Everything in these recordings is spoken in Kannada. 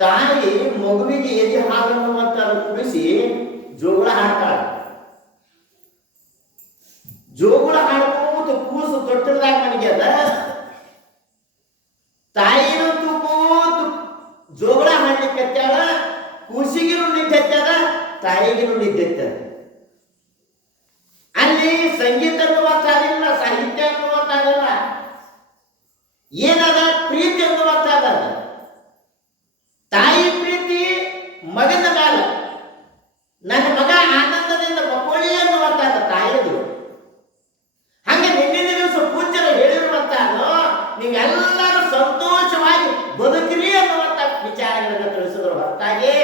ತಾಯಿ ಮಗುವಿಗೆ ಎದೆ ಹಾಲನ್ನು ಮತ್ತು ಕುಡಿಸಿ ಜೋಗುಳ ಹಾಡ್ತಾಳೆ. ಜೋಗುಳ ಹಾಡ್ಕೋತ ಕೂಸು ತೊಟ್ಟದಾಗ ಮನೆಗೆ ಅದ ತಾಯಿನ ತೂಕೋತ ಜೋಗುಳ ಹಾಡ್ಲಿಕ್ಕೆ ಹತ್ತಾಳ. ಕೂಸಿಗಿರು ನಿಂತೆತ್ತದ, ತಾಯಿಗಿರು ನಿಂತೆತ್ತದ. ಅಲ್ಲಿ ಸಂಗೀತ ಅನ್ನುವಂತಾದಿಲ್ಲ, ಸಾಹಿತ್ಯ ಅನ್ನುವಂತಾದಿಲ್ಲ, ಏನದ ಪ್ರೀತಿ ಅನ್ನುವಂತಾದ. ತಾಯಿ ಪ್ರೀತಿ ಮಗನ ಕಾಲ, ನನ್ನ ಮಗ ಆನಂದದಿಂದ ಮಕ್ಕಳಿ ಅನ್ನುವಂತಾದ ತಾಯಿದು. ಹಂಗೆ ನಿನ್ನಿನ ದಿವಸ ಪೂಜ್ಯರು ಹೇಳಿರುವಂತಾದ ನೀವೆಲ್ಲರೂ ಸಂತೋಷವಾಗಿ ಬದುಕಿರಿ ಅನ್ನುವಂತ ವಿಚಾರಗಳನ್ನು ತಿಳಿಸಿದ್ರು ಹೊರತಾಗಿ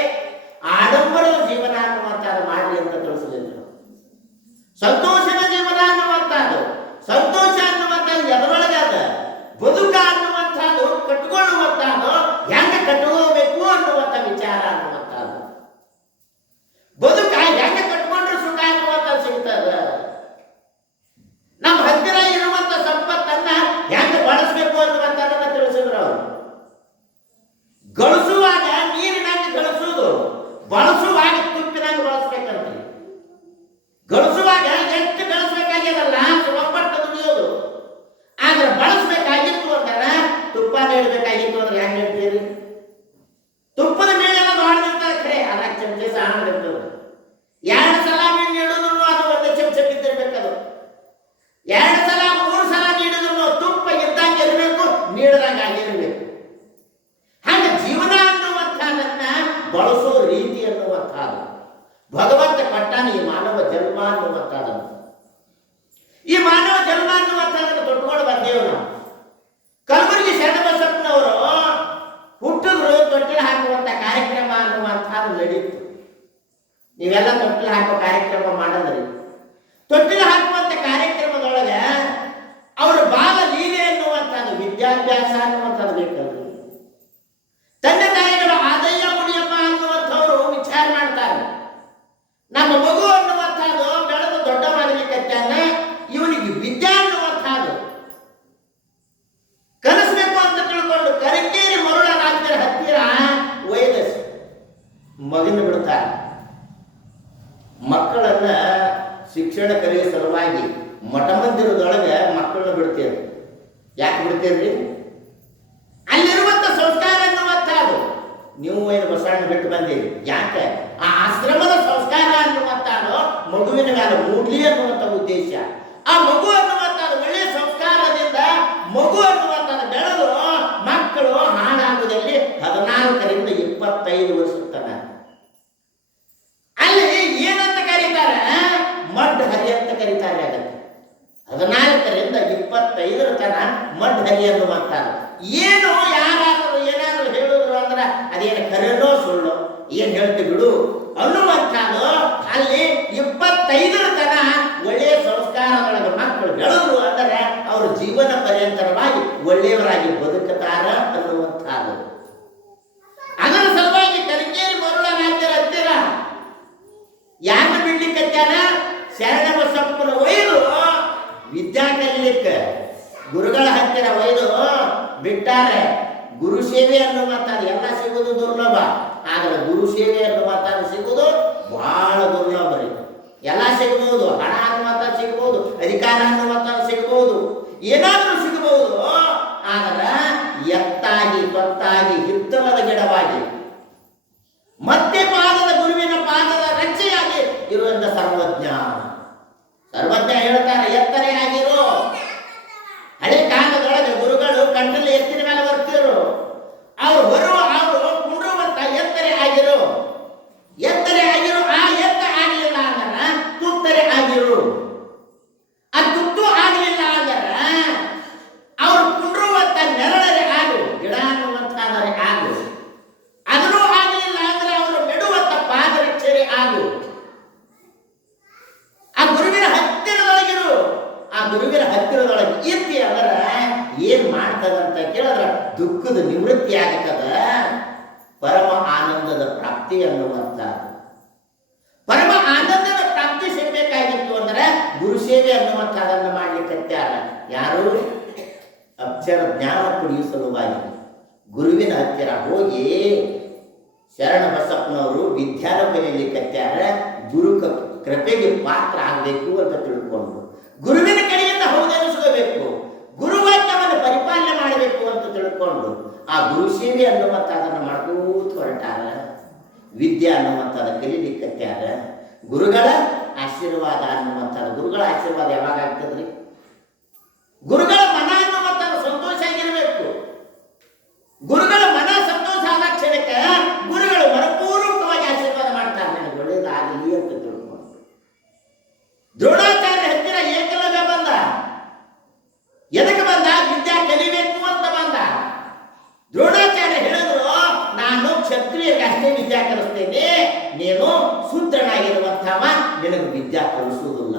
ಆಡಂಬರದ ಜೀವನ ಅನ್ನುವಂತಾದ ಮಾಡಲಿ ಅಂತ ತಿಳಿಸಲಿಲ್ಲ. ಸಂತೋಷದ ಜೀವನ ಅನ್ನುವಂಥದ್ದು, ಸಂತೋಷ ಅನ್ನುವಂಥದ್ದು ಎದರೊಳಗೆ ಅದ, ಬದುಕ ಅನ್ನುವಂಥದ್ದು ಕಟ್ಕೊಳ್ಳುವಂಥದ್ದು ಹೆಂಗೆ ಕಟ್ಕೋಬೇಕು ಅನ್ನುವಂಥ ವಿಚಾರ ಅನ್ನುವಂಥದ್ದು. ಬದುಕ ಹೆಂಗೆ ಕಟ್ಕೊಂಡ್ರೆ ಸುಖ ಅನ್ನುವಂಥದ್ದು ಸಿಗ್ತದ. ನಮ್ಮ ಹತ್ತಿರ ಇರುವಂತ ಸಂಪತ್ತನ್ನ ಹೆಂಗೆ ಬಳಸಬೇಕು ಅನ್ನುವಂಥದ್ದನ್ನ ತಿಳಿಸಿದ್ರು ಅವರು. ಗಳಿಸುವಾಗ ನೀರಿನಾಗ ಗಳಿಸುವುದು, ಬಳಸುವಾಗ ತುಪ್ಪಿನಾಗ ಬಳಸ್ಬೇಕಂತ. ಗಳಿಸುವಾಗ ಎಷ್ಟು ಗಳಿಸ್ಬೇಕಾಗ್ಯದಲ್ಲ ಒಬ್ಬಟ್ಟು ದುಡಿಯೋದು, ಆದ್ರೆ ಬಳಸ್ಬೇಕಾಗಿತ್ತು ಅಂದ್ರೆ ತುಪ್ಪ ನೀಡಬೇಕಾಗಿತ್ತು ಅಂದ್ರೆ ಹೆಂಗೆ ಹೇಳ್ತೀರಿ? ತುಪ್ಪದ ಮೇಲೆ ಮಾಡಿರ್ತಾರೆ ಖರೆ, ಅದಾಗ ಚಮಚೆ ಸಾಣಿರ್ತದೆ. 2 ಸಲ ಮೀನು ನೀಡೋದನ್ನು ಅದು ಒಂದೇ ಚಮಚೆ ಬಿದ್ದಿರ್ಬೇಕದು. 2 ಸಲ 3 ಸಲ ನೀಡಿದ್ರು ತುಪ್ಪ ಇದ್ದಂಗೆ ಇರಬೇಕು, ನೀಡದಂಗೆ ಆಗಿರಬೇಕು. ಹಾಗೆ ಜೀವನ ಅನ್ನುವಂಥದ್ದನ್ನ ಬಳಸೋ ರೀತಿ ಅನ್ನುವಂಥದ್ದು ಭಗವಂತ ಕೊಟ್ಟಾನ ಈ ಮಾನವ ಜನ್ಮ ಅನ್ನುವಂಥದ್ದನ್ನು. ಈ ಮಾನವ ಜನ್ಮ ಅನ್ನುವಂಥದ್ದನ್ನು ತೊಟ್ಕೊಂಡು ಬಂದೇವು ನಾವು. ಕಲಬುರಗಿ ಶರಣಬಸಪ್ಪನವರು ಹುಟ್ಟಿದ್ರು ತೊಟ್ಟಿಲು ಹಾಕುವಂತ ಕಾರ್ಯಕ್ರಮ ಅನ್ನುವಂಥದ್ದು ನಡೀತು. ನೀವೆಲ್ಲ ತೊಟ್ಟಿಲು ಹಾಕುವ ಕಾರ್ಯಕ್ರಮ ಮಾಡಿದ್ರಿ. ತೊಟ್ಟಿಲು ಹಾಕುವಂತ ಕಾರ್ಯಕ್ರಮದೊಳಗೆ ಅವರ ಬಾಲ ಲೀಲೆ ಅನ್ನುವಂಥದ್ದು, ವಿದ್ಯಾಭ್ಯಾಸ ಅನ್ನುವಂಥದ್ದು ಬೇಕಲ್ರಿ. ತಂದೆ ತಾಯಿಗಳು ಆದಯ್ಯ ಮುಡಿಯಮ್ಮ ಅನ್ನುವಂಥವ್ರು ವಿಚಾರ ಮಾಡ್ತಾರೆ. ನಮ್ಮ ಮಗು ಅನ್ನುವಂಥದ್ದು ಬೆಳೆದು ದೊಡ್ಡ ಮಾಡಲಿಕ್ಕೆ ಇವನಿಗೆ ವಿದ್ಯಾ ಅನ್ನುವಂಥದ್ದು ಕಲಿಸ್ಬೇಕು ಅಂತ ತಿಳ್ಕೊಂಡು ಕರಿಕೇರಿ ಮರುಳ ರಾಜ್ಯರ ಹತ್ತಿರ ವೈದಸ್ ಮಗನ ಬಿಡ್ತಾರೆ. ಮಕ್ಕಳನ್ನ ಶಿಕ್ಷಣ ಕಲಿಯೋ ಸಲುವಾಗಿ ಮಠ ಮಂದಿರದೊಳಗೆ ಮಕ್ಕಳನ್ನ ಬಿಡ್ತೀರಿ. ಯಾಕೆ ಬಿಡ್ತೀರ್ರಿ? ಅಲ್ಲಿರುವಂತ ಸಂಸ್ಕಾರ ಅನ್ನುವಂಥದ್ದು ನೀವು ಏನು ಬಸವಣ್ಣ ಬಿಟ್ಟು ಬಂದೀರಿ. ಯಾಕೆ? ಆ ಆಶ್ರಮದ ಸಂಸ್ಕಾರ ಅನ್ನುವಂಥದ್ದು ಮಗುವಿನ ಮೇಲೆ ಮೂಡ್ಲಿ ಅನ್ನುವಂಥ ಉದ್ದೇಶ. ಆ ಮಗು ಅನ್ನುವಂಥದ್ದು ಒಳ್ಳೆಯ ಸಂಸ್ಕಾರದಿಂದ ಮಗು ಅನ್ನುವಂಥದ್ದು ಬೆಳೆದು ಮಕ್ಕಳು ಹಾಳಾಗುವುದಲ್ಲಿ 14ರಿಂದ 25 ವರ್ಷದ ತನಕ. ಅಲ್ಲಿ ಏನಂತ ಕರೀತಾರೆ? ಮಡ್ ಹರಿ ಅಂತ ಕರೀತಾರೆ. ಆಗತ್ತೆ 14ರಿಂದ 25 ತನಕ ಮಡ್ ಹರಿ ಅನ್ನುವಂಥದ್ದು. ಏನು ಯಾರಾದರೂ ಏನಾದರೂ ಹೇಳಿದ್ರು ಅಂದ್ರೆ ಅದೇನು ಕರೆನೋ ಸುಳ್ಳು, ಏನ್ ಹೇಳ್ತೀವಿ ಬಿಡು ಅನ್ನುವಂಥದ್ದು. ಅಲ್ಲಿ 25 ತನಕ ಒಳ್ಳೆಯ ಸಂಸ್ಕಾರದೊಳಗೆ ಮಕ್ಕಳು ಬೆಳೆದ್ರು ಅಂದರೆ ಅವರು ಜೀವನ ಪರ್ಯಂತರವಾಗಿ ಒಳ್ಳೆಯವರಾಗಿ ಬದುಕುತ್ತಾರ ಅನ್ನುವಂಥದ್ದು. ಅದರ ಸಲುವಾಗಿ ಕರಿಕೇರಿ ಮರುಳ ರಾಜ್ಯರ ಹತ್ತಿರ ಯಾಕೆ ಬಿಡ್ಲಿಕ್ಕೆ ಶರಣಬಸಪ್ಪನ ಒಯ್ದು ವಿದ್ಯಾ ಕಲಿಲಿಕ್ಕೆ ಗುರುಗಳ ಹತ್ತಿರ ಒಯ್ದು ಬಿಟ್ಟಾರೆ. ಗುರು ಸೇವೆ ಅನ್ನುವಂಥದ್ದು ಎಲ್ಲ ಸಿಗುವುದು ದುರ್ಲಭ, ಆದರೆ ಗುರು ಸೇವೆ ಅನ್ನುವಂಥದ್ದು ಸಿಗುವುದು ಬಹಳ ದುರ್ಲಭ ರೀ. ಎಲ್ಲ ಸಿಗಬಹುದು, ಹಣ ಅನ್ನುವಂಥದ್ದು ಸಿಗಬಹುದು, ಅಧಿಕಾರ ಅನ್ನುವಂಥದ್ದು ಸಿಗಬಹುದು, ಏನಾದರೂ ಸಿಗಬಹುದು. ಆದರೆ ಎತ್ತಾಗಿ ತೊತ್ತಾಗಿ ಹಿತ್ತಲದ ಗಿಡವಾಗಿ ಮತ್ತೆ ಪಾದದ ಗುರುವಿನ ಪಾದದ ರಕ್ಷೆಯಾಗಿ ಇರುವಂತ ಸರ್ವಜ್ಞ. ಸರ್ವಜ್ಞ ಹೇಳ್ತಾರೆ ಎತ್ತರೆ ಆಗಿರು. ಹಳೆ ಕಾಲದೊಳಗೆ ಗುರುಗಳು ಕಂಠಲ್ಲಿ ಎತ್ತಿನ ಮೇಲೆ ಬರ್ತಿರು. ಅವ್ರು ಅವರು ಕುಂಡ್ರುವಂತ ಎತ್ತರೆ ಆಗಿರು, ಎತ್ತರೆ ಆಗಿರು. ಆ ಎತ್ತ ಆಗಲಿಲ್ಲ ಅಂದ್ರೆ ತುತ್ತರೆ ಆಗಿರು. ಆ ತುತ್ತು ಆಗಲಿಲ್ಲ ಅಂದ್ರೆ ಅವ್ರು ಕುಂಡ್ರುವಂತ ನೆರಳರೆ ಆಗು, ಗಿಡ ಅನ್ನುವಂತಾದರೆ ಆಗು. ಅದನ್ನು ಆಗಲಿಲ್ಲ ಅಂದ್ರೆ ಅವರು ನೆಡುವಂತ ಪಾದರಕ್ಷೆ ಆಗು. ಆ ಗುರುವಿನ ಹತ್ತಿರದೊಳಗಿರು. ಆ ಗುರುವಿನ ಹತ್ತಿರದೊಳಗೆ ಇರ್ತಿ ಅದರ ಏನ್ ಮಾಡ್ತದಂತ ಕೇಳಿದ್ರ ದುಃಖದ ನಿವೃತ್ತಿ ಆಗತ್ತದ, ಪರಮ ಆನಂದದ ಪ್ರಾಪ್ತಿ ಅನ್ನುವಂತ. ಪರಮ ಆನಂದದ ಪ್ರಾಪ್ತಿ ಸಿಗಬೇಕಾಗಿತ್ತು ಅಂದ್ರೆ ಗುರು ಸೇವೆ ಅನ್ನುವಂಥದ್ದನ್ನು ಮಾಡ್ಲಿಕ್ಕೆ ಯಾರು? ಅಕ್ಷರ ಜ್ಞಾನ ಪಡೆಯುವ ಸಲುವಾಗಿ ಗುರುವಿನ ಹತ್ತಿರ ಹೋಗಿ ಶರಣ ಬಸಪ್ಪನವರು ವಿದ್ಯಾನ ಕಲಿಯಲಿಕ್ಕತ್ಯಾರ ಗುರು ಕೃಪೆಗೆ ಪಾತ್ರ ಆಗಬೇಕು ಅಂತ ತಿಳ್ಕೊಂಡು ಗುರುವಿನ ಕಡೆಯಿಂದ ಹೌದೆನಿಸ್ಕೋಬೇಕು, ಗುರುವಾಕ್ಯವನ್ನು ಪರಿಪಾಲನೆ ಮಾಡಬೇಕು ಅಂತ ತಿಳ್ಕೊಂಡು ಆ ಗುರು ಸೇವೆ ಅನ್ನುವಂಥ ಅದನ್ನು ಮಾಡ್ಕೋತ ಹೊರಟಾರ. ವಿದ್ಯೆ ಅನ್ನುವಂಥದ್ದು ಕಲಿಲಿಕ್ಕತ್ಯಾರ. ಗುರುಗಳ ಆಶೀರ್ವಾದ ಅನ್ನುವಂಥದ್ದು, ಗುರುಗಳ ಆಶೀರ್ವಾದ ಯಾವಾಗ ಆಗ್ತದ್ರಿ? ಗುರುಗಳ ಮನ ಅನ್ನುವಂಥದ್ದು ಸಂತೋಷ ಆಗಿರಬೇಕು. ಗುರುಗಳ ಮನ ಸಂತೋಷ ಆದ ಕ್ಷಣಕ್ಕೆ ಗುರುಗಳು ಮನಪೂರ್ವಕವಾಗಿ ಆಶೀರ್ವಾದ ಮಾಡ್ತಾರೆ, ನನಗೆ ಒಳ್ಳೇದಾಗಲಿ ಅಂತ ತಿಳ್ಕೊಂಡು. ದ್ರೋಣಾಚಾರ್ಯ ಹತ್ತಿರ ಏಕಲವ್ಯ ಬಂದ. ಎದಕ್ಕೆ ಬಂದ? ವಿದ್ಯಾ ಕಲಿಬೇಕು ಅಂತ ಬಂದ. ದ್ರೋಣಾಚಾರ್ಯ ಹೇಳಿದ್ರು, ನಾನು ಕ್ಷತ್ರಿಯರಿಗೆ ಅಷ್ಟೇ ವಿದ್ಯಾ ಕಲಿಸ್ತೇನೆ, ನೀನು ಶೂದ್ರನಾಗಿರುವಂಥವ, ನಿನಗೆ ವಿದ್ಯಾ ಕಲಿಸುವುದಿಲ್ಲ.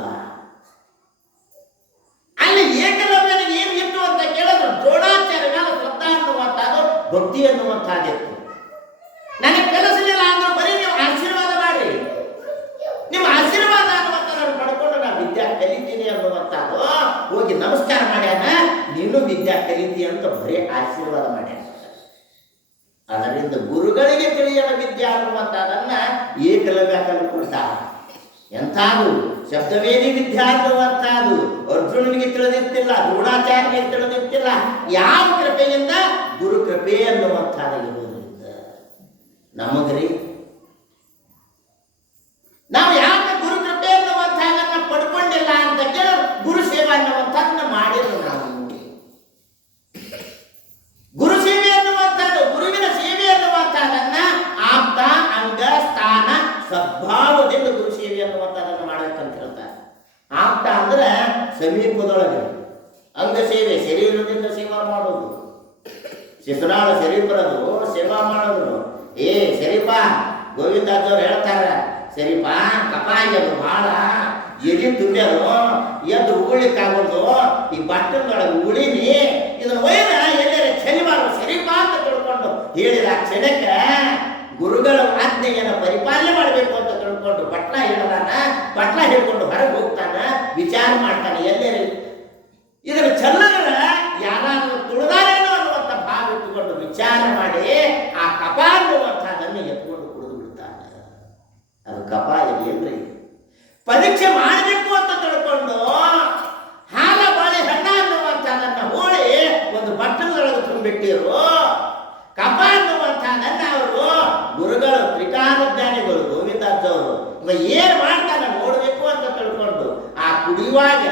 ಅಲ್ಲಿ ಏಕಲವ್ಯನಿಗೆ ಏನು ಇತ್ತು ಅಂತ ಕೇಳಿದ್ರು, ದ್ರೋಣಾಚಾರ್ಯ ಮೇಲೆ ಶ್ರದ್ಧಾ ಅನ್ನುವಂಥದ್ದು, ಭಕ್ತಿ ಅನ್ನುವಂಥದ್ದಿತ್ತು. ನನಗೆ ಕಲಿಸಲಿಲ್ಲ ಅಂದ್ರೂ ಬರೀ ನೀವು ಆಶೀರ್ವಾದ ಮಾಡಿ, ನಿಮ್ಮ ಆಶೀರ್ವಾದ ಅನ್ನುವಂಥದ್ದು ಪಡ್ಕೊಂಡು ನಾನು ವಿದ್ಯಾ ಕಲಿತೀನಿ ಅನ್ನುವಂಥದ್ದು. ಹೋಗಿ ನಮಸ್ಕಾರ ಮಾಡ್ಯಾನ, ನೀನು ವಿದ್ಯಾ ಕಲಿತಿ ಅಂತ ಬರೀ ಆಶೀರ್ವಾದ ಮಾಡ್ಯಾನ. ಅದರಿಂದ ಗುರುಗಳಿಗೆ ತಿಳಿಯದ ವಿದ್ಯಾ ಅನ್ನುವಂಥದ್ದನ್ನ ಏಕಲವ್ಯ ಕಲ್ಕೊಳ್ತ. ಎಂಥದ್ದು ಶಬ್ದವೇದಿ ವಿದ್ಯಾ ಅನ್ನುವಂಥದ್ದು ಅರ್ಜುನನಿಗೆ ತಿಳಿದಿರ್ತಿಲ್ಲ, ದ್ರೋಣಾಚಾರ್ಯನಿಗೆ ತಿಳಿದಿರ್ತಿಲ್ಲ. ಯಾವ ಕೃಪೆಯಿಂದ? ಗುರು ಕೃಪೆ ಅನ್ನುವಂಥದ್ದಾಗಿರೋದ್ರಿಂದ. ನಮಗ್ರಿ ನಾವು ಯಾಕೆ ಗುರು ಕೃಪೆ ಅನ್ನುವಂಥದ್ದನ್ನ ಪಡ್ಕೊಂಡಿಲ್ಲ ಅಂತ ಕೇಳ, ಗುರು ಸೇವೆ ಅನ್ನುವಂಥದ್ದನ್ನ ಮಾಡಿದ್ರು ನಾವು. ಗುರು ಸೇವೆ ಅನ್ನುವಂಥದ್ದು, ಗುರುವಿನ ಸೇವೆ ಅನ್ನುವಂಥದ್ದನ್ನ ಆಪ್ತ ಅಂಗ ಸ್ಥಾನ ಸದ್ಭಾವದಿಂದ ಗುರು ಸೇವೆ ಅನ್ನುವಂಥದ್ದನ್ನು ಮಾಡಬೇಕಂತ ಹೇಳ್ತಾರೆ. ಆಪ್ತ ಅಂದ್ರೆ ಸಮೀಪದೊಳಗೆ, ಅಂಗ ಸೇವೆ ಶರೀರದಿಂದ ಸೇವಾ ಮಾಡೋದು, ಶಿಶುನಾಳ ಶರೀಫರದು ಸೇವಾ ಮಾಡೋದು. ಏ ಶರೀಫ, ಗೋವಿಂದಾಜವ್ರು ಹೇಳ್ತಾರ, ಶರೀಫ ಕಪಾಯಿಯದು ಬಹಳ ಎದಿ ತುಂಬ್ಯದು, ಎದ್ದು ಉಗುಳಿಕ್ಕಾಗೋದು, ಈ ಬಟ್ಟಲೊಳಗೆ ಉಳಿನಿ, ಇದನ್ನು ಒಯ್ದ ಎಲ್ಲರ ಚಲಿಬಾರ್ದು ಶರೀಫ ಅಂತ ತಿಳ್ಕೊಂಡು ಹೇಳಿದ ಕ್ಷಣಕ್ಕೆ ಗುರುಗಳ ಆಜ್ಞೆಯನ್ನು ಪರಿಪಾಲನೆ ಮಾಡಬೇಕು ಅಂತ ತಿಳ್ಕೊಂಡು ಬಟ್ಲ ಹಿಡ್ದಾನ. ಬಟ್ಲ ಹಿಡ್ಕೊಂಡು ಹೊರಗೆ ಹೋಗ್ತಾನ, ವಿಚಾರ ಮಾಡ್ತಾನೆ, ಎಲ್ಲರೂ ಇದನ್ನು ಚಲ್ಲದ್ರ ಯಾರಾದರೂ ತುಳಿದಾರೇನೋ ಅನ್ನುವಂಥ ಭಾವ ಇಟ್ಟುಕೊಂಡು ವಿಚಾರ ಮಾಡಿ ಆ ಕಪ ಅನ್ನುವಂಥದ್ದನ್ನು ಎತ್ಕೊಂಡು ಕುಡಿದು ಬಿಡ್ತಾನೆ. ಅದು ಕಪ ಏನ್ರಿ? ಪರೀಕ್ಷೆ ಮಾಡಬೇಕು ಅಂತ ತಿಳ್ಕೊಂಡು ಹಾಲ ಬಾಳೆ ಹಣ್ಣ ಅನ್ನುವಂಥದ್ದನ್ನು ಹೋಳಿ ಒಂದು ಬಟ್ಟಲೊಳಗೆ ತುಂಬಿಟ್ಟಿರು. ಕಪ ಅನ್ನುವಂಥದ್ದನ್ನ ಅವರು ಗುರುಗಳು ತ್ರಿಕಾಲಜ್ಞಾನಿಗಳು ಗೋವಿಂದಾಜವರು ಇವ ಏನ್ ಮಾಡ್ತಾನೆ ನೋಡ್ಬೇಕು ಅಂತ ತಿಳ್ಕೊಂಡು ಆ ಕುಡಿಯುವಾಗ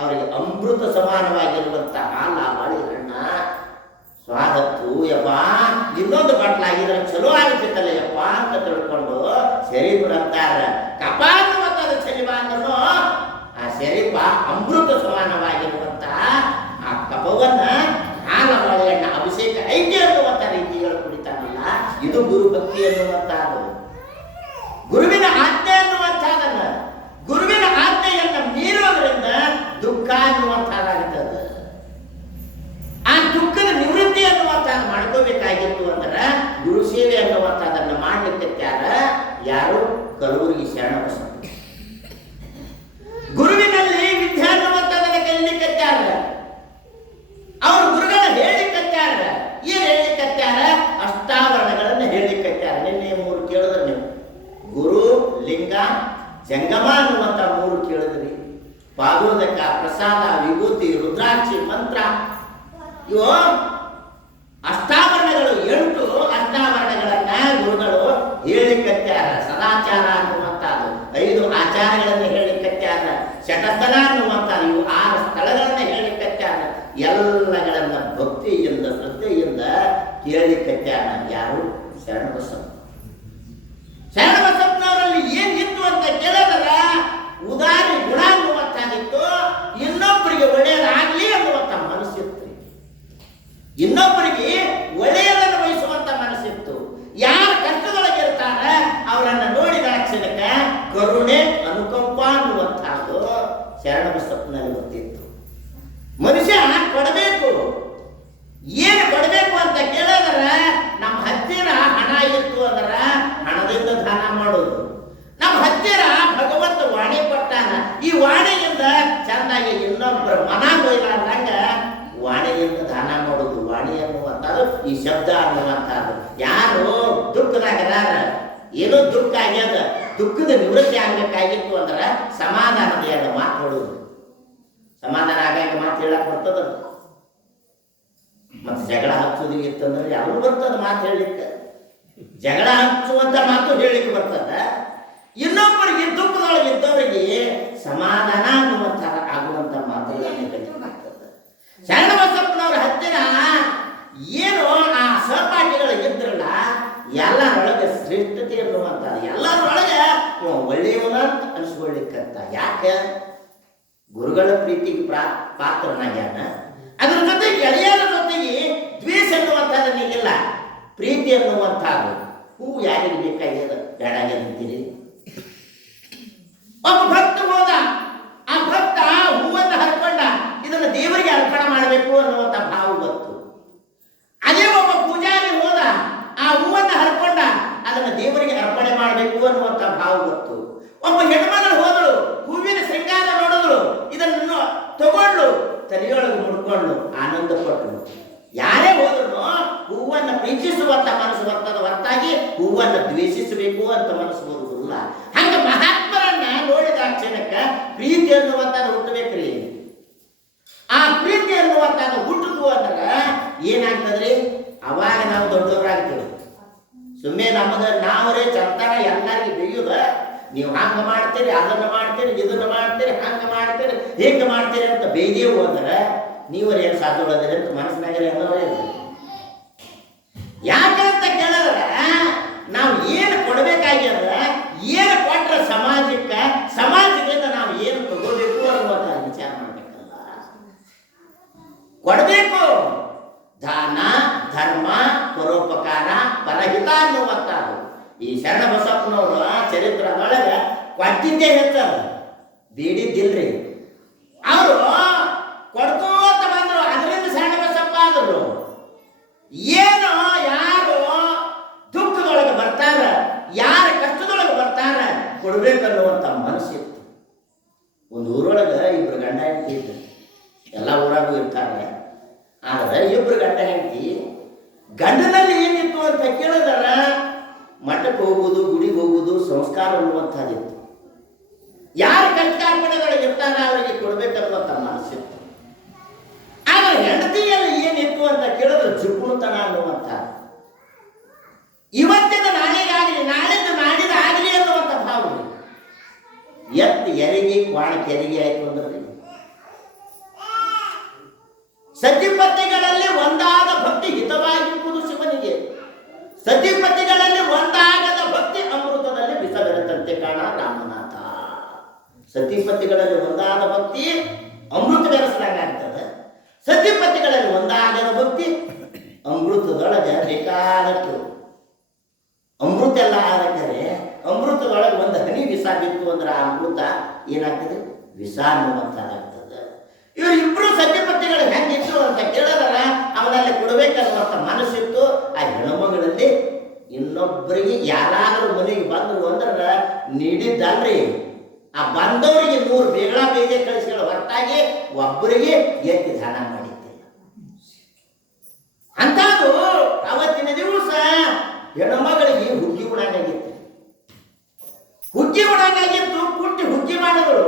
ಅವರಿಗೆ ಅಮೃತ ಸಮಾನವಾಗಿರುವಂತ ಹಾಲ ಬಾಳೆ ಹಣ್ಣ ಸ್ವಾದತ್ತು. ಯಪ್ಪ ಇನ್ನೊಂದು ಬಟ್ಲಾಗಿದ್ರೆ ಚಲೋ ಆಗುತ್ತಿತ್ತಲ್ಲ ಯಪ್ಪ ಅಂತ ತಿಳ್ಕೊಂಡು ಶರೀಫರು ಅಂತಾರ, ಕಪ ಅನ್ನುವಂಥದ್ದು ಚಲಿಬಾ ಅಂದ್ರೂ ಆ ಶರೀಫ ಅಮೃತ ಸಮಾನವಾಗಿರುವಂತ ಆ ಕಪವನ್ನ ಹಾಲ ಬಾಳೆಹಣ್ಣ ಅಭಿಷೇಕ ಐಕ್ಯ ಅನ್ನುವಂಥ ರೀತಿಗಳು ಕುಡಿತಾನಲ್ಲ, ಇದು ಗುರು ಭಕ್ತಿ ಅನ್ನುವಂಥದ್ದು. ಗುರುವಿನ ಆಜ್ಞೆ ಅನ್ನುವಂಥದ್ದನ್ನ, ಗುರುವಿನ ಆಜ್ಞೆಯನ್ನ ಮೀರೋದ್ರಿಂದ ದುಃಖ ಅನ್ನುವಂಥದ್ದಾಗುತ್ತದೆ. ಆ ದುಃಖದ ನಿವೃತ್ತಿ ಅನ್ನುವಂಥದ್ದು ಮಾಡ್ಕೋಬೇಕಾಗಿತ್ತು ಅಂದ್ರೆ ಗುರು ಸೇವೆ ಅನ್ನುವಂಥದ್ದನ್ನು ಮಾಡ್ಲಿಕ್ಕೆ ಯಾರು? ಕಲಬುರಗಿ ಶರಣ ಬಸಪ್ಪ. ಗುರುವಿನಲ್ಲಿ ವಿದ್ಯೆ ಅನ್ನುವಂಥದ್ದನ್ನು ಕಲಿಲಿಕ್ಕತ್ಯಾರ. ಅವರು ಗುರುಗಳ ಹೇಳಿಕತ್ಯಾರ. ಏನ್ ಹೇಳಿಕತ್ಯಾರ? ಅಷ್ಟಾವರಣಗಳನ್ನು ಹೇಳಿಕತ್ಯಾರ. ನಿನ್ನೆ 3 ಕೇಳಿದ್ರೆ ನೀವು ಗುರು, ಲಿಂಗ, ಜಂಗಮ ಅನ್ನುವಂಥ 3 ಕೇಳಿದ್ರಿ. ಪಾದೋದಕ, ಪ್ರಸಾದ, ವಿಭೂತಿ, ರುದ್ರಾಕ್ಷಿ, ಮಂತ್ರ, ಇವು ಅಷ್ಟಾವರಣಗಳು 8 ಅಷ್ಟಾವರಣಗಳನ್ನ ಗುರುಗಳು ಹೇಳಿಕತ್ಯಾರ. ಸದಾಚಾರ ಅನ್ನುವಂಥದ್ದು 5 ಆಚಾರಗಳನ್ನು ಹೇಳಿಕತ್ಯಾರ. ಶಟಸ್ಥಲ ಅನ್ನುವಂಥದ್ದು ಇವು 6 ಸ್ಥಳಗಳನ್ನು ಹೇಳಿಕತ್ಯಾರ. ಎಲ್ಲಗಳನ್ನ ಭಕ್ತಿಯಿಂದ ಶ್ರದ್ಧೆಯಿಂದ ಕೇಳಿಕತ್ಯಾರ. ಯಾರು? ಶರಣ ಬಸಪ್ಪ. ಶರಣ ಬಸಪ್ಪನವರಲ್ಲಿ ಏನಿತ್ತು ಅಂತ ಕೇಳಿದ್ರ ಉದಾರಿ ಗುಣ ಅನ್ನುವಂಥದ್ದಿತ್ತು. ಇನ್ನೊಬ್ಬರಿಗೆ ಒಳ್ಳೆಯದಾಗಲಿ ಅನ್ನುವಂಥ ಮನಸ್ಸಿತ್ತು, ಇನ್ನೊಬ್ಬರಿಗೆ ಒಳ್ಳೆಯದನ್ನು ವಹಿಸುವಂತ ಮನಸ್ಸಿತ್ತು. ಯಾರು ಕಷ್ಟದೊಳಗಿರ್ತಾರ ಅವರನ್ನ ನೋಡಿದ ಕ್ಷಣಕ್ಕೆ ಕರುಣೆ, ಅನುಕಂಪ ಅನ್ನುವಂಥದ್ದು ಶರಣ ಬಸಪ್ಪನಲ್ಲಿ ಗೊತ್ತಿತ್ತು. ಮನುಷ್ಯ ಕೊಡಬೇಕು. ಏನು ಕೊಡಬೇಕು ಅಂತ ಕೇಳಿದ್ರ ನಮ್ಮ ಹತ್ತಿರ ಹಣ ಇತ್ತು ಅಂದ್ರೆ ಹಣದಿಂದ ದಾನ ಮಾಡೋದು. ನಮ್ಮ ಹತ್ತಿರ ಭಗವಂತ ವಾಣಿ ಕೊಟ್ಟಾನ, ಈ ವಾಣಿಯಿಂದ ಚಂದಾಗಿ ಇನ್ನೊಬ್ಬರ ಮನ ಕೊಯ್ಲಾರ್ದಂಗ ವಾಣಿಯಿಂದ ದಾನ ಮಾಡೋದು. ವಾಣಿ ಅನ್ನುವಂಥದ್ದು ಈ ಶಬ್ದ ಅನ್ನುವಂಥದ್ದು. ಯಾರು ದುಃಖದಾಗದಾರ, ಏನೋ ದುಃಖ ಆಗ್ಯದ, ದುಃಖದ ನಿವೃತ್ತಿ ಆಗ್ಬೇಕಾಗಿತ್ತು ಅಂದ್ರೆ ಸಮಾಧಾನದ ಎರಡು ಮಾತು ಹೇಳುದು. ಸಮಾಧಾನ ಆಗಾಗ ಮಾತು ಹೇಳಕ್ ಬರ್ತದ. ಮತ್ತೆ ಜಗಳ ಹಚ್ಚುದು ಇತ್ತಂದ್ರೆ ಯಾರು ಬರ್ತದ ಮಾತು ಹೇಳಲಿಕ್ಕೆ, ಜಗಳ ಹಚ್ಚುವಂತ ಮಾತು ಹೇಳಲಿಕ್ಕೆ ಬರ್ತದ. ಇನ್ನೊಬ್ಬರಿಗೆ ದುಃಖದೊಳಗೆ ಇದ್ದವರಿಗೆ ಸಮಾಧಾನ ಅನ್ನುವಂತ ಆಗುವಂತ ಮಾತುಗಳನ್ನೇ ಕಲಿಬೇಕಾಗ್ತದೆ. ಶರಣಬಸಪ್ಪನವರ ಹತ್ತಿರ ಏನು ಆ ಸಹಪಾಠಿಗಳು ಇದ್ರಲ್ಲ, ಎಲ್ಲರೊಳಗೆ ಶ್ರೇಷ್ಠತೆ ಅನ್ನುವಂತ, ಎಲ್ಲರೊಳಗೆ ಒಳ್ಳೆಯವನ ಅಂತ ಅನಿಸ್ಕೊಳ್ಳಿಕ್ಕಂತ. ಯಾಕೆ? ಗುರುಗಳ ಪ್ರೀತಿಗೆ ಪಾತ್ರನಾಗ್ಯಾನ. ಅದ್ರ ಜೊತೆಗೆ ಗೆಳೆಯರ ಜೊತೆಗೆ ದ್ವೇಷ ಅನ್ನುವಂಥದ್ದನ್ನಿಲ್ಲ, ಪ್ರೀತಿ ಅನ್ನುವಂಥದ್ದು. ಹೂ ಯಾರಿಗೆ ಬೇಕಾಗ್ಯದ ಬೇಡಾಗ್ಯದ ಅಂತೀರಿ? ಒಬ್ಬ ಭಕ್ತ ಹೋದ, ಆ ಭಕ್ತ ಹೂವನ್ನು ಹರ್ಕೊಂಡ, ಇದನ್ನು ದೇವರಿಗೆ ಅರ್ಪಣೆ ಮಾಡಬೇಕು ಅನ್ನುವಂಥ ಭಾವ ಗೊತ್ತು. ಅದೇ ಒಬ್ಬ ಪೂಜಾರಿ ಹೋದ, ಆ ಹೂವನ್ನು ಹರ್ಕೊಂಡ, ಅದನ್ನು ದೇವರಿಗೆ ಅರ್ಪಣೆ ಮಾಡಬೇಕು ಅನ್ನುವಂಥ ಭಾವ ಗೊತ್ತು. ಒಬ್ಬ ಹೆಣ್ಮಗಳು ಹೋದಳು, ಹೂವಿನ ಶೃಂಗಾರ ನೋಡಿದಳು, ಇದನ್ನು ತಗೊಂಡು ತಲೆಯೊಳಗೆ ಮುಡ್ಕೊಂಡು ಆನಂದ ಪಟ್ಟಳು. ಯಾರೇ ಹೋದ್ರು ಹೂವನ್ನು ಪ್ರೀತಿಸುವಂತ ಮನಸ್ಸು ಬರ್ತದ ಹೊರತಾಗಿ ಹೂವನ್ನು ದ್ವೇಷಿಸಬೇಕು ಅಂತ ಮನಸ್ಸು ಬರುವುದಿಲ್ಲ. ಹಂಗ ಮಹಾತ್ಮರನ್ನ ನೋಡಿದ ಕ್ಷಣಕ್ಕ ಪ್ರೀತಿ ಅನ್ನುವಂಥದ್ದು ಹುಟ್ಟಬೇಕ್ರಿ. ಆ ಪ್ರೀತಿ ಅನ್ನುವಂಥದ್ದು ಹುಟ್ಟುದು ಅಂದ್ರೆ ಏನಾಗ್ತದ್ರಿ? ಅವಾಗ ನಾವು ದೊಡ್ಡವರಾಗ್ತೇವೆ. ಸುಮ್ಮನೆ ನಮ್ಮದ ನಾವರೇ ಚಂತಾನ ಎಲ್ಲರಿಗೂ ಬೇಯುದ, ನೀವು ಹಂಗ ಮಾಡ್ತೀರಿ, ಅದನ್ನ ಮಾಡ್ತೀರಿ, ಇದನ್ನ ಮಾಡ್ತೀರಿ, ಹಂಗ ಮಾಡ್ತೀರಿ, ಹಿಂಗ ಮಾಡ್ತೀರಿ ಅಂತ ಬೇಯ್ದೇವು ಅಂದ್ರೆ ನೀವರ ಏನು ಸಾಧ್ಯೋಳದ್ರಿ ಅಂತ ಮನಸ್ಸಿನಾಗ ಅನ್ನೋರೇ ಇಲ್ಲ. ಯಾಕಂತ ಕೇಳಿದ್ರೆ ನಾವು ಏನು ಕೊಡಬೇಕಾಗ್ಯದ, ಏನು ಕೊಟ್ರೆ ಸಮಾಜಕ್ಕೆ, ಸಮಾಜದಿಂದ ನಾವು ಏನು ತಗೋಬೇಕು ಅನ್ನುವಂಥ ವಿಚಾರ ಮಾಡ್ಬೇಕಲ್ಲ. ಕೊಡಬೇಕು. ದಾನ, ಧರ್ಮ, ಪರೋಪಕಾರ, ಪರಹಿತ ಅನ್ನುವಂಥದ್ದು. ಈ ಶರಣ ಬಸಪ್ಪನವರ ಚರಿತ್ರದೊಳಗೆ ಕೊಟ್ಟಿದ್ದೇ ಹೆಚ್ಚದ, ಬೇಡಿದ್ದಿಲ್ರಿ. ಅವರು ಕೊಡ್ಕೋತ ಬಂದ್ರು, ಅದರಿಂದ ಶರಣ ಬಸಪ್ಪ ಆದ್ರು. ಏನು ಯಾರು ದುಃಖದೊಳಗೆ ಬರ್ತಾರ, ಯಾರ ಕಷ್ಟದೊಳಗೆ ಬರ್ತಾರ, ಕೊಡ್ಬೇಕನ್ನುವಂಥ ಮನಸ್ಸಿತ್ತು. ಒಂದು ಊರೊಳಗೆ ಇಬ್ರು ಗಂಡ ಹೆಂಡತಿ ಇದ್ರು, ಎಲ್ಲ ಊರಾಗೂ ಇರ್ತಾರೆ. ಆದರೆ ಇಬ್ರು ಗಂಡ ಹೆಂಡತಿ, ಗಂಡನಲ್ಲಿ ಏನಿತ್ತು ಅಂತ ಕೇಳಿದಾರ ಮಠಕ್ಕೆ ಹೋಗುವುದು, ಗುಡಿಗೆ ಹೋಗುವುದು, ಸಂಸ್ಕಾರ ಅನ್ನುವಂಥದ್ದಿತ್ತು. ಯಾರು ಕಷ್ಟಕಾರ್ಪಣೆಗಳಿಗೆ ಇರ್ತಾರ ಅವರಿಗೆ ಕೊಡ್ಬೇಕನ್ನುವಂಥ ಮನಸ್ಸಿತ್ತು. ಆದರೆ ಹೆಂಡತಿಯಲ್ಲಿ ಏನಿತ್ತು ಅಂತ ಕೇಳಿದ್ರೆ ಜುಗುಣತನ ಅನ್ನುವಂಥ, ಇವತ್ತಿನ ನಾಳೆಗಾಗಲಿ, ನಾಳಿದ್ದು ನಾಡಿದ ಆಗಲಿ ಅನ್ನುವಂಥ ಭಾವ. ಎತ್ತು ಎರಿಗೆ ಕ್ವಾಣ ಕೆರಿಗೆ ಆಯ್ತು ಅಂದ್ರೆ ಸತಿಪತಿಗಳಲ್ಲಿ ಒಂದಾದ ಭಕ್ತಿ ಹಿತವಾಗಿರುವುದು ಶಿವನಿಗೆ. ಸತಿಪತಿಗಳಲ್ಲಿ ಒಂದಾಗದ ಭಕ್ತಿ ಅಮೃತದಲ್ಲಿ ವಿಷ ಬೆರೆತಂತೆ ಕಾಣ ರಾಮನಾಥ. ಸತಿಪತಿಗಳಲ್ಲಿ ಒಂದಾದ ಭಕ್ತಿ ಅಮೃತ ಬೆರೆಸಿದಂಗಾಗ್ತದೆ. ಸತಿಪತಿಗಳಲ್ಲಿ ಒಂದಾಗದ ಭಕ್ತಿ ಅಮೃತದೊಳಗೆ ಬೇಕಾದಷ್ಟು ಅಮೃತ ಎಲ್ಲ ಆದಕ್ಕರೆ ಅಮೃತದೊಳಗೆ ಒಂದು ಹನಿ ವಿಷ ಬಿತ್ತು ಅಂದ್ರೆ ಆ ಅಮೃತ ಏನಾಗ್ತದೆ? ವಿಷ ಅನ್ನುವಂಥದ್ದಾಗ್ತದೆ. ಇವರಿಬ್ರು ಸತ್ಯಪತಿಗಳು ಹೆಂಗಿತ್ತು ಅಂತ ಕೇಳಿದ್ರ ಅವನಲ್ಲಿ ಕೊಡಬೇಕನ್ನುವಂಥ ಮನಸ್ಸಿತ್ತು. ಆ ಹೆಣ್ಮಗಳಲ್ಲಿ ಇನ್ನೊಬ್ಬರಿಗೆ ಯಾರಾದರೂ ಮನೆಗೆ ಬಂದರು ಅಂದ್ರೆ ನೀಡಿದ್ದಲ್ರಿ, ಆ ಬಂದವರಿಗೆ 100 ಬೇಗಳ ಬೇಜೆ ಕಳಿಸ್ಕೊಳ್ಳೋ ಹೊರತಾಗಿ ಒಬ್ಬರಿಗೆ ಎತ್ತಿ ದಾನ ಮಾಡಿದ್ದಿಲ್ಲ. ಅಂಥದ್ದು ಅವತ್ತಿನ ದಿವಸ ಹೆಣ್ಮಗಳಿಗೆ ಹುಗ್ಗಿ ಉಡಾಗಾಗಿತ್ತು. ಹುಗ್ಗಿ ಉಡಾಗಾಗಿತ್ತು, ಪುಟ್ಟಿ ಹುಗ್ಗಿ ಮಾಡಿದಳು.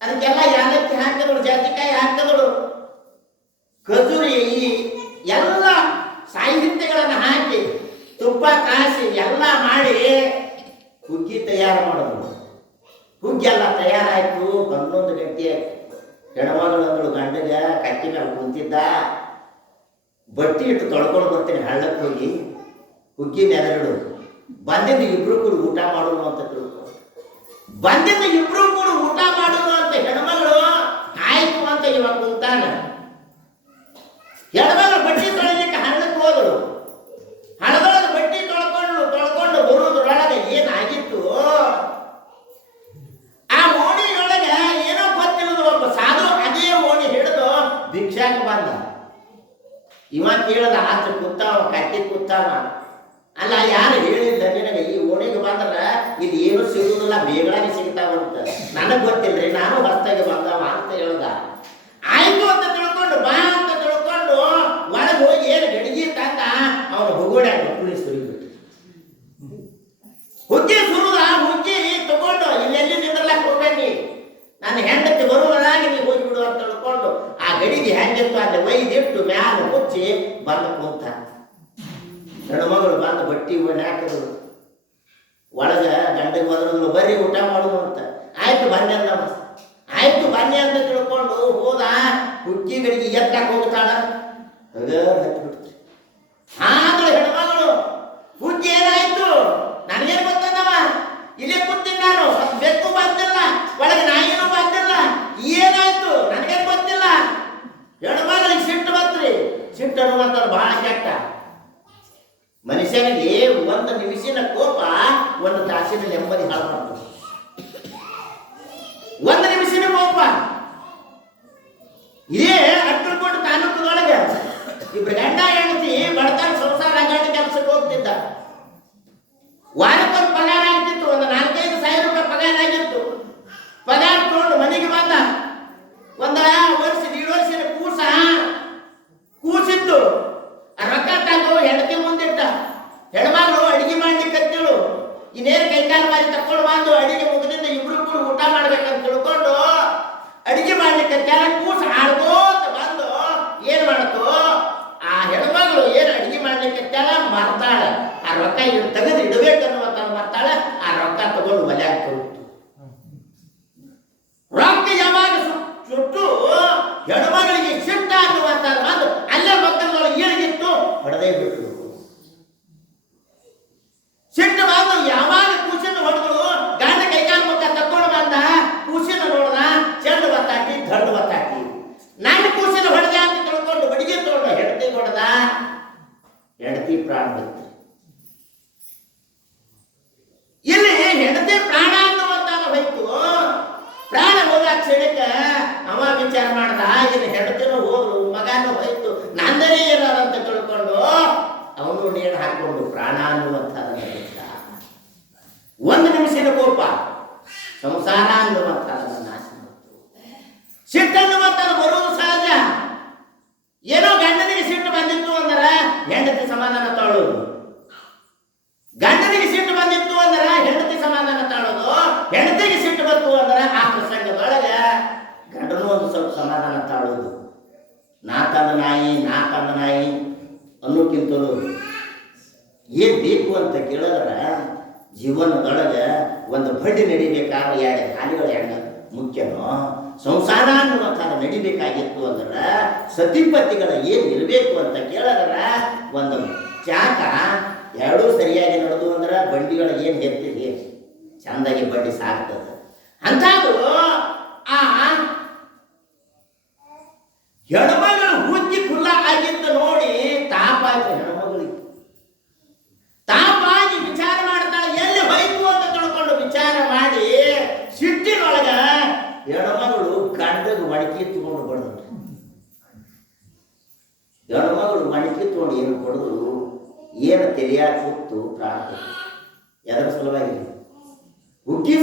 ಅದಕ್ಕೆಲ್ಲ ಯಾಲಕ್ಕಿ ಹಾಕಿದಳು, ಜಾತಿಕಾಯಿ ಹಾಕಿದಳು, ಖಜೂರಿ, ಈ ಎಲ್ಲ ಸಾಹಿತ್ಯಗಳನ್ನು ಹಾಕಿ ತುಪ್ಪ ಕಾಸಿ ಎಲ್ಲ ಮಾಡಿ ಹುಗ್ಗಿ ತಯಾರು ಮಾಡಿದಳು. ಹುಗ್ಗಿ ಎಲ್ಲ ತಯಾರಾಯ್ತು. 11 ಗಂಟೆ ಹೆಣ್ಮಗಳು ಅಂದಳು ಗಂಡಗ, ಕಟ್ಟಿ ಮೇಲೆ ಕುಂತಿದ್ದ, ಬಟ್ಟಿ ಇಟ್ಟು ತೊಳ್ಕೊಂಡು ಬರ್ತೀನಿ ಹಳ್ಳಕ್ಕೆ ಹೋಗಿ ಹುಗ್ಗಿ ನೆಲಗಳು ಬಂದಿದ್ದು ಇಬ್ರು ಕೂಡ ಊಟ ಮಾಡೋದು ಅಂತ ತಿಳ್ಕೊ. ಬಂದಿದ್ದು ಇಬ್ರು ಕೂಡ ಊಟ ಮಾಡೋದು ಅಂತ ಹೆಣ್ಮಗಳು ಆಯ್ತು ಅಂತ ಇವಾಗ ಕುಂತಾನ. ಹೆಣ್ಮಗಳು ಬಟ್ಟಿ ತೊಳಿಲಿಕ್ಕೆ ಹಳ್ಳಕ್ಕೆ ಹೋದಳು. ಹಣದೊಳಗೆ ಬಟ್ಟಿ ತೊಳ್ಕೊಂಡು ಬರುವುದ್ರೊಳಗೆ ಏನಾಗಿತ್ತು, ಆ ಓಣಿಯೊಳಗೆ ಏನೋ ಗೊತ್ತಿಲ್ಲದ ಒಬ್ಬ ಸಾಧು ಅದೇ ಓಣಿ ಹಿಡಿದು ಭಿಕ್ಷಾಕ್ಕೆ ಬಂದ. ಇವ ಕೇಳದ, ಆತ ಕೂತಾವ, ಕಟ್ಟಿ ಕೂತಾವ. ಅಲ್ಲ, ಯಾರು ಹೇಳಿಲ್ಲ ನಿನಗೆ ಈ ಓಣಿಗೆ ಬಂದ್ರೆ ಇದು ಏನು ಸಿಗುದಿಲ್ಲ, ಬೇಗವಾಗಿ ಸಿಗ್ತಾವಂತ? ನನಗೆ ಗೊತ್ತಿಲ್ರಿ, ನಾನು ಹೊಸ್ತಾಗಿ ಬಂದವ ಅಂತ ಹೇಳ್ದ. ಆಯ್ತು ಅಂತ ತಿಳ್ಕೊಂಡು, ಬಾ ಅಂತ ತಿಳ್ಕೊಂಡು ಒಳಗೆ ಹೋಗಿ ಏನು ಗಡಿಗೆ ತಂದ ಹೆಂಗಿತ್ತು ಅಲ್ಲಿ ಒಯ್ದಿಟ್ಟು ಮ್ಯಾಲ ಮುಚ್ಚಿ ಬಂದು ಕುಂತ. ಹೆಣ್ಮಗಳು ಬಂದು ಬಟ್ಟಿ ಹಾಕಿದ್ರು. ಒಳಗ ಗಂಡಗೆ ಬಂದ್ರು, ಬರ್ರಿ ಊಟ ಮಾಡುದು ಅಂತ. ಆಯ್ತು ಬನ್ನಿ ಅಂದ. ಆಯ್ತು ಬನ್ನಿ ಅಂತ ತಿಳ್ಕೊಂಡು ಹೋದ. ಹುಡುಗಿಗಳಿಗೆ ಎತ್ತಾಕ ಹೋಗ್ತಾಳ, ಹತ್ಬಿಡ್ತು. ಆದ್ರೂ ಹೆಣ್ಮಗಳು ಹುಡುಗಿ ಏನಾಯ್ತು ನನಗೇನು ಗೊತ್ತದವ, ಇಲ್ಲೇ ಕೂತೀನಿ ನಾನು, ಬೆಕ್ಕು ಬಂದಿಲ್ಲ, ಒಳಗೆ ನಾಯಿನೂ ಬಂದಿಲ್ಲ, ಏನಾಯ್ತು ನನಗೇನು ಗೊತ್ತಿಲ್ಲ. ಹೆಣ್ಮಗಳಿಗೆ ಸಿಟ್ಟು ಬಂತ್ರಿ. ಸಿಟ್ಟು ಅನ್ನುವಂಥದ್ದು ಬಹಳ ಕೆಟ್ಟ. ಮನುಷ್ಯನಿಗೆ ಒಂದು ನಿಮಿಷಿನ ಕೋಪ ಒಂದು ತಾಸಿನ ನೆಮ್ಮದಿ ಹಾಳು ಮಾಡ್ತದೆ. ಒಂದು ನಿಮಿಷಿನ ಕೋಪ. ಇದೇ ಅಕ್ಕಲಕೋಟೆ ತಾಲೂಕದೊಳಗೆ ಇಬ್ರು ಗಂಡ ಹೆಂಡತಿ ಬಡತನ ಸಂಸಾರ ಗಂಡ ಕೆಲಸಕ್ಕೆ ಹೋಗ್ತಿದ್ದ. ವಾರಕ್ಕೊಂದು ಪಗಾರ ಆಗ್ತಿತ್ತು, ಒಂದು 4,000-5,000 ರೂಪಾಯಿ ಪಗಾರ ಆಗಿತ್ತು. ಪಗಾರ ತಗೊಂಡು ಮನೆಗೆ ಬಂದ. ಒಂದು ವರ್ಷ 1.5 ವರ್ಷದ ಕೂಸಿತ್ತು. ರೊಕ್ಕ ತಂದು ಹೆಂಡತಿ ಮುಂದಿಟ್ಟ. ಹೆಣ್ಮಗಳು ಅಡಿಗೆ ಮಾಡ್ಲಿಕ್ಕೆ ಹತ್ತಿಳು. ಇನ್ನೇನು ಕೈಕಾಲು ಮಾರಿ ತಕೊಂಡು ಬಂದು ಅಡಿಗೆ ಮುಗಿದಿಂದ ಇಬ್ರು ಕೂಡ ಊಟ ಮಾಡ್ಬೇಕಂತ ತಿಳ್ಕೊಂಡು ಅಡಿಗೆ ಮಾಡ್ಲಿಕ್ಕೆ ಕೆಲ ಕೂಸ ಆಡ್ಕೋತ ಬಂದು ಏನ್ ಮಾಡ್ತು, ಆ ಹೆಣ್ಮಗಳು ಏನು ಅಡಿಗೆ ಮಾಡ್ಲಿಕ್ಕೆ ಕೆಲ ಮರ್ತಾಳ. ಆ ರೊಕ್ಕ ತೆಗೆದು ಇಡಬೇಕನ್ನುವಂತ ಮರ್ತಾಳ. ಆ ರೊಕ್ಕ ತಗೊಂಡು ಒಲೆ ಹಾಕ್ತು. ರೊಕ್ಕ ಯಾವಾಗ ಸುಟ್ಟು ಹೆಣ್ಮಗಳಿಗೆ ಸಿಟ್ಟ ಅನ್ನುವಂತ ಬಂದು ಅಲ್ಲೇ ಮಕ್ಕಳೊಳಗೆ ಈಳಿಗಿತ್ತು, ಹೊಡೆದೇ ಬಿಟ್ಟು. ಸಿಟ್ಟು ಬಂದು ಯಾವಾಗ ಕೂಸಿನ ಹೊಡೆದು ಗಂಡ ಕೈಕಾಲು ಮುಖ ತಕೊಂಡು ಬಂದ. ಕೂಸಿನ ನೋಡ್ದ, ಚೆಂಡು ಬತ್ತಾಕಿ ದಂಡು ಬತ್ತಾಕಿ. ನನ್ನ ಕೂಸಿನ ಹೊಡೆದ ಅಂತ ತಿಳ್ಕೊಂಡು ಬಡಿಗೆ ತಗೊಂಡು ಹೆಂಡತಿ ಹೊಡೆದ. ಹೆಂಡತಿ ಪ್ರಾಣ ಬಿತ್ತು. ಇಲ್ಲಿ ಹೆಂಡತಿ ಪ್ರಾಣ ಅನ್ನುವಂತಾಗ ಹೋಯ್ತು. ಪ್ರಾಣ ಹೋಗಾಕ ಕ್ಷಣಕ್ಕೆ ಅವ ವಿಚಾರ ಮಾಡ್ದ, ಇದು ಹೆಂಡತಿನೂ ಹೋಗ್ಲು ಮಗನೂ ಹೋಯ್ತು, ನಂದನೇ ಏನಾರಂತ ತಿಳ್ಕೊಂಡು ಅವನು ನೇಣು ಹಾಕೊಂಡು ಪ್ರಾಣ ಅನ್ನುವಂಥದ್ದನ್ನು ಬಿಟ್ಟ. ಒಂದು ನಿಮಿಷದ ಕೋಪ ಸಂಸಾರ ಅನ್ನುವಂಥದ್ದನ್ನು ನಾಶ ಮಾಡ್ತು. ಸಿಟ್ಟನ್ನುವಂಥದ್ದು ಬರುವುದು ಸಹಜ. ಏನೋ ಗಂಡನಿಗೆ ಸಿಟ್ಟು ಬಂದಿತ್ತು ಅಂದ್ರೆ ಹೆಂಡತಿ ಸಮಾಧಾನ ತಾಳೋದು, ಗಂಡನಿಗೆ ಸಿಟ್ಟು ಬಂದಿತ್ತು ಅಂದ್ರೆ ಹೆಂಡತಿ ಸಮಾಧಾನ ತಾಳೋದು, ಹೆಂಡತಿಗೆ ಸಿಟ್ಟು ಬಂತು ಅಂದ್ರೆ ಆ ಪ್ರಸಂಗದೊಳಗೆ ಗಂಡನೂ ಒಂದು ಸ್ವಲ್ಪ ಸಮಾಧಾನ ತಾಳೋದು. ನಾ ತಂದ ನಾಯಿ ಅನ್ನೋಕ್ಕಿಂತಲೂ ಏನ್ ಬೇಕು ಅಂತ ಕೇಳಿದ್ರೆ ಜೀವನದೊಳಗೆ ಒಂದು ಬಡ್ಡಿ ನಡಿಬೇಕಾದ್ರೆ 2 ಗಾಲಿಗಳು ಹೆಂಗ ಮುಖ್ಯನೋ, ಸಂಸಾರ ಅನ್ನುವಂಥದ್ದು ನಡಿಬೇಕಾಗಿತ್ತು ಅಂದ್ರೆ ಸತಿಪತಿಗಳ ಏನು ಇರಬೇಕು ಅಂತ ಕೇಳಿದ್ರೆ ಒಂದು ಚಾಕ ಎರಡೂ ಸರಿಯಾಗಿ ನಡೆದು ಅಂದ್ರೆ ಬಂಡಿಗಳಿಗೆ ಏನು ಹೆರ್ತಿದೆ ಚಂದಾಗಿ ಬಡ್ಡಿ ಸಾಕ್ತದೆ. ಅಂಥದ್ದು ಆ ಹೆಣ್ಮಗಳು ಹುಚ್ಚಿ ಖುಲ್ಲ ಆಗಿದ್ದು ನೋಡಿ ತಾಪಾಯ್ತು. ಹೆಣ್ಮಗಳಿಗೆ ತಾಪಾಗಿ ವಿಚಾರ ಮಾಡ್ತಾಳೆ, ಎಲ್ಲಿ ಹೋಯ್ತು ಅಂತ ತಿಳ್ಕೊಂಡು ವಿಚಾರ ಮಾಡಿ ಸಿಟ್ಟಿನೊಳಗ ಹೆಣ್ಮಗಳು ಗಂಡಗೆ ಮಡಿಕೆ ತಗೊಂಡು ಬಡ್ದು. ಹೆಣ್ಮಗಳು ಮಡಿಕೆ ತಗೊಂಡು ಏನು ಬಡ್ದು ಏನು ತೆರೆಯಾಗ ಕೂತು ಪ್ರಾಣ. ಎದರ ಸಲುವಾಗಿ ಹುಟ್ಟಿ